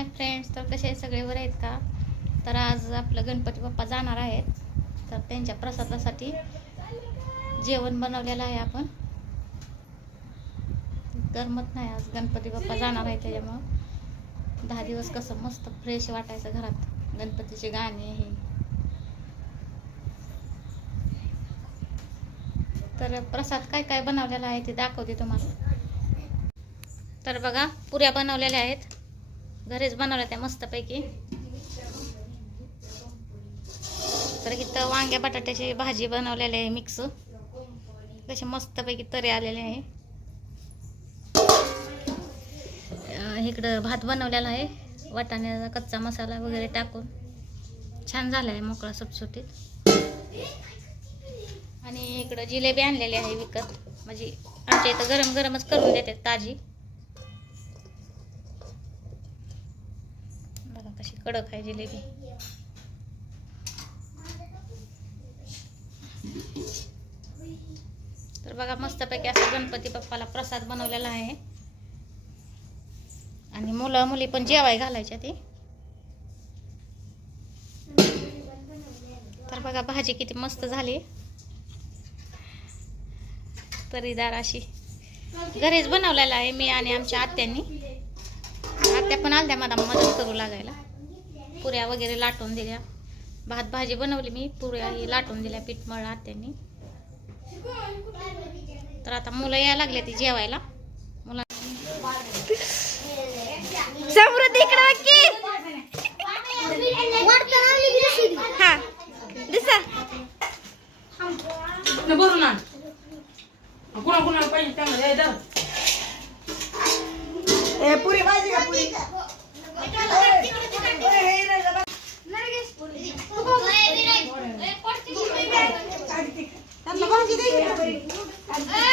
Hi friends तर कसे सगळे आहेत का? तर आज आपलं गणपती बाप्पा जाणार आहेत. तर त्यांच्या प्रसादासाठी जेवण बनवलेलं आहे आपण. करमत नाही आज. गणपती बाप्पा जाणार आहे त्याच्यामुळं. दहा दिवस कसं मस्त फ्रेश वाटायचं घरात. गणपतीचे गाणे हे. तर प्रसाद काय काय बनवलेला आहे ते दाखवते तुम्हाला. तर बघा पुऱ्या बनवलेल्या आहेत. घरीच बनवल्या त्या मस्तपैकी. तर इथं वांग्या बटाट्याची भाजी बनवलेली आहे मिक्स कसे मस्तपैकी तरी आलेले आहे. इकडं भात बनवलेला आहे. वाटाण्याचा कच्चा मसाला वगैरे टाकून. छान झाला आहे मोकळा सुटसुटीत. आणि इकडं जिलेबी आणलेली आहे विकत. म्हणजे आमच्या इथं गरम गरमच करून देतात ताजी. अशी कडक आहे जिलेबी. तर बघा मस्तपैकी असं गणपती बाप्पाला प्रसाद बनवलेला आहे. आणि मुलं मुली पण जेवाय घालायच्या ते. तर बघा भाजी किती मस्त झाली. तरीदार अशी. घरीच बनवलेला आहे मी आणि आमच्या आत्यांनी. आत्या पण आल्या मला मदत करू लागायला. पुऱ्या वगैरे लाटून दिल्या. भात भाजी बनवली मी पुऱ्या लाटून दिल्या पीठ मळलं आत्यांनी. तर आता मुलं यायला लागले ती जेवायला. मुला समृद्धी इकडे बघ की. हा दिसा. भरून आण. कुणा कुणाला पाहिजे हे. ए, पुरी पाहिजे का पुरी. त्यांना भाजी दे की.